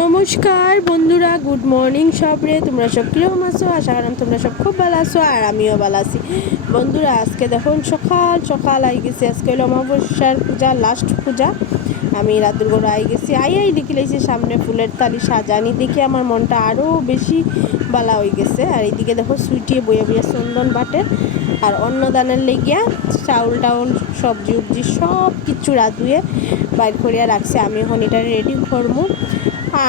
নমস্কার বন্ধুরা good morning সবরে। তোমরা সব কীরকম আছো? আশা করাম তোমরা সব খুব ভালো আছো আর আমিও ভালো আছি। বন্ধুরা, আজকে দেখুন সকাল সকাল আই গেছি। আজকে হলো অমাবস্যার পূজা লাস্ট পূজা। আমি রাতুর গড় আই গেছি। আই আই দেখি লাইছি, সামনে ফুলের তালি সাজানি। দেখে আমার মনটা আরও বেশি বালা হয়ে গেছে। আর এইদিকে দেখো সুইটিয়ে বইয়া বইয়া চন্দন বাটে। আর অন্নদানের লেগিয়া চাউল টাউল সবজি উবজি সব কিছু রাধুয়ে বাইর করিয়া রাখছে। আমি এখন এটা রেডি করব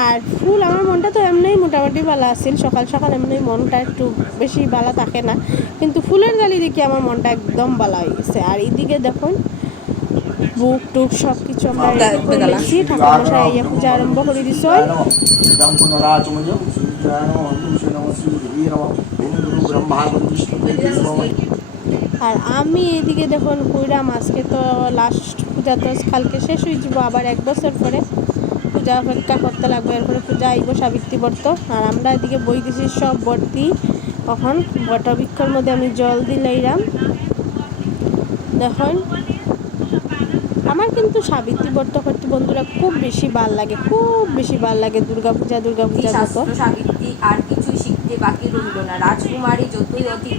আর ফুল আমার মনটা তো এমনি মোটামুটি ভালো আছিল। সকাল সকাল এমনি মনটা একটু বেশি ভালো থাকে না। কিন্তু ফুলের গালি দেখি আমার মনটা একদম ভালো হয়ে গেছে। আর এইদিকে দেখুন বুক টুক সব কিছু আমরা রেডি করে নিচ্ছি ঠাকুর মশাই ইয়ে পূজা আরম্ভ করে দিছ। আর আমি এদিকে দেখুন কইরাম আজকে তো লাস্ট পূজা তো কালকে শেষ হয়ে যাব আবার এক বছর পরে। পূজা অপেক্ষা করতে লাগবে। এরপরে পূজা আইব সাবিত্রী ব্রত। আর আমরা এদিকে বই গেছি সব ভর্তি। তখন বটবৃক্ষর মধ্যে আমি জল দিলাইরাম দেখুন আমার কিন্তু সাবিত্রী ব্রত করতে বন্ধুরা খুব বেশি ভালো লাগে খুব বেশি ভালো লাগে দুর্গা পূজা দুর্গা পূজা মতো। সাবিত্রী আর কিছুই শিখতে বাকি রইল না। রাজকুমারী যতই অতি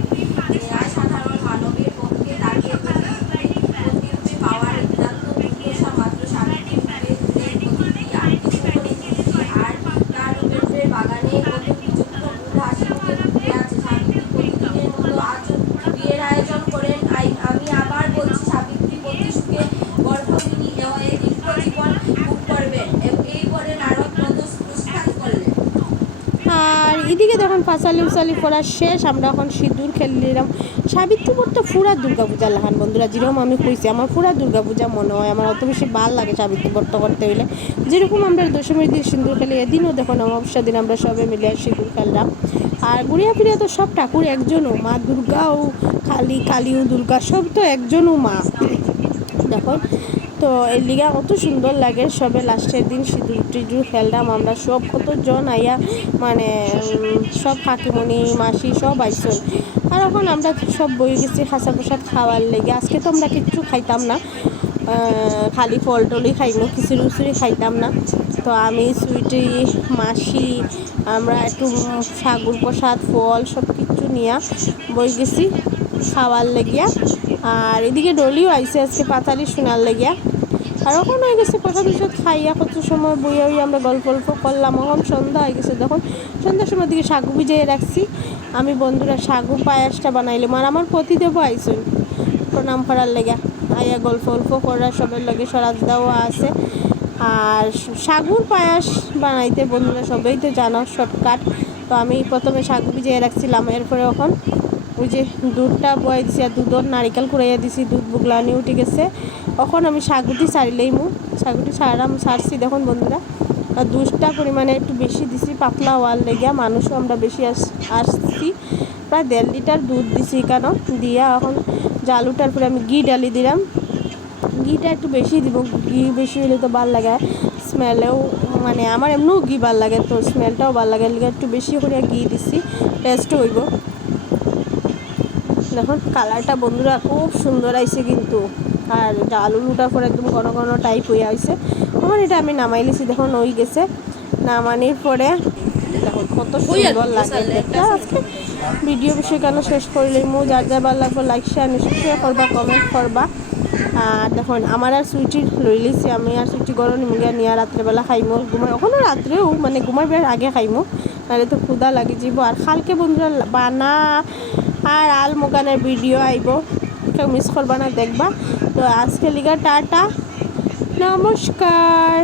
আর এদিকে যখন পাঁচালি উচালি পড়া শেষ। আমরা এখন সিঁদুর খেলে নিলাম। সাবিত্রী ব্রত ফুরা দুর্গা পূজা লাহান বন্ধুরা, যেরকম আমি কইছি, আমার পুরা দুর্গা পূজা মনে হয়, আমার অত বেশি ভালো লাগে সাবিত্রী ব্রত করতে হইলে। যেরকম আমরা দশমীর দিন সিঁদুর খেলি, এদিনও দেখুন অমাবস্যা দিন আমরা সবে মিলে সিঁদুর খেললাম। আর গুড়িয়া ফিরিয়া তো সব ঠাকুর একজনও মা, দুর্গাও, কালী, কালীও, দুর্গা, সব তো একজনও মা। দেখুন তো এর লিগা কত সুন্দর লাগে সবে লাস্টের দিন সিঁদুর, টিদুর খেললাম আমরা। সব কতজন আইয়া মানে সব কাকিমণি, মাসি সব আইসন। আর এখন আমরা সব বই গেছি খাসা প্রসাদ খাওয়ার লেগে। আজকে তো আমরা কিচ্ছু খাইতাম না। খালি ফল টলই খাইমো, খিচুড়ি উচুড়ি খাইতাম না। তো আমি, সুইটি, মাসি, আমরা একটু সাগুর প্রসাদ, ফল সব কিছু নিয়ে বই গেছি। খাওয়ার লেগিয়া। আর এদিকে ডলিও আইসে আজকে পাতালি শোনার লেগিয়া। আর এখন হয়ে গেছে প্রসাদ প্রসাদ খাইয়া কত সময় বইয়া বইয়া আমরা গল্প গল্প করলাম। ওখান সন্ধ্যা হয়ে গেছে। দেখুন, সন্ধ্যার সময় দিকে সাগু ভিজিয়ে রাখছি। আমি বন্ধুরা সাগু পায়াসটা বানাইলাম। আর আমার পতিদেবও আইসুন প্রণাম করার লেগে আইয়া গল্প গল্প করার সবের লগে সরাজ দেওয়া আছে। আর সাগুর পায়াস বানাইতে বন্ধুরা সবাই তো জানো, শর্টকাট। তো আমি প্রথমে সাগু ভিজিয়ে রাখছিলাম। এরপরে এখন ওই যে দুধটা বয়ে দিছি আর দুধর নারিকেল কুড়াইয়া দিছি, দুধ বুগলানি উঠে গেছে। এখন আমি সাগুটি সারিলেই মু সাগুটি সারাম সারছি দেখুন বন্ধুরা। আর দুধটা পরিমাণে একটু বেশি দিছি, পাতলা ওয়াল লেগে মানুষও আমরা বেশি আস- আসছি। প্রায় দেড় লিটার দুধ দিছি কেন? দিয়া এখন জালুটার পরে আমি ঘি ডালি দিলাম। ঘিটা একটু বেশি দিব, ঘি বেশি হলে তো ভালো লাগে। স্মেলেও মানে আমার এমনিও ঘি ভালো লাগে, তো স্মেলটাও ভালো লাগে। একটু বেশি করে ঘি দিছি টেস্ট হইব। দেখুন কালারটা বন্ধুরা খুব সুন্দর আইছে কিন্তু। আর আলুটা পরে একদম ঘন ঘন টাইপ হয়ে আইছে। আমার এটা আমি নামাই লিছি দেখুন ওই গেছে। নামানির পরে দেখুন কত সুন্দর লাগে দেখতে। আজকে ভিডিও বিষয় কেন শেষ করলে? মু যার যার ভালো লাগবে লাইক শেয়ার নিশ্চয় করবা কমেন্ট করবা। আর দেখুন আমার আর সুইটি লই লিছি আমি আর সুইটি গরম নিমগিয়া নিয়ে রাত্রেবেলা খাইমো। ঘুমাই ওখানে রাত্রেও মানে ঘুমার বের আগে খাইমো। নাহলে তো ক্ষুদা লাগি যাব আর কালকে বন্ধুরা বানা আর আল মোকানের ভিডিও আইব। কেউ মিস করবা না, দেখবা। তো আজকে লিগা টাটা। নমস্কার।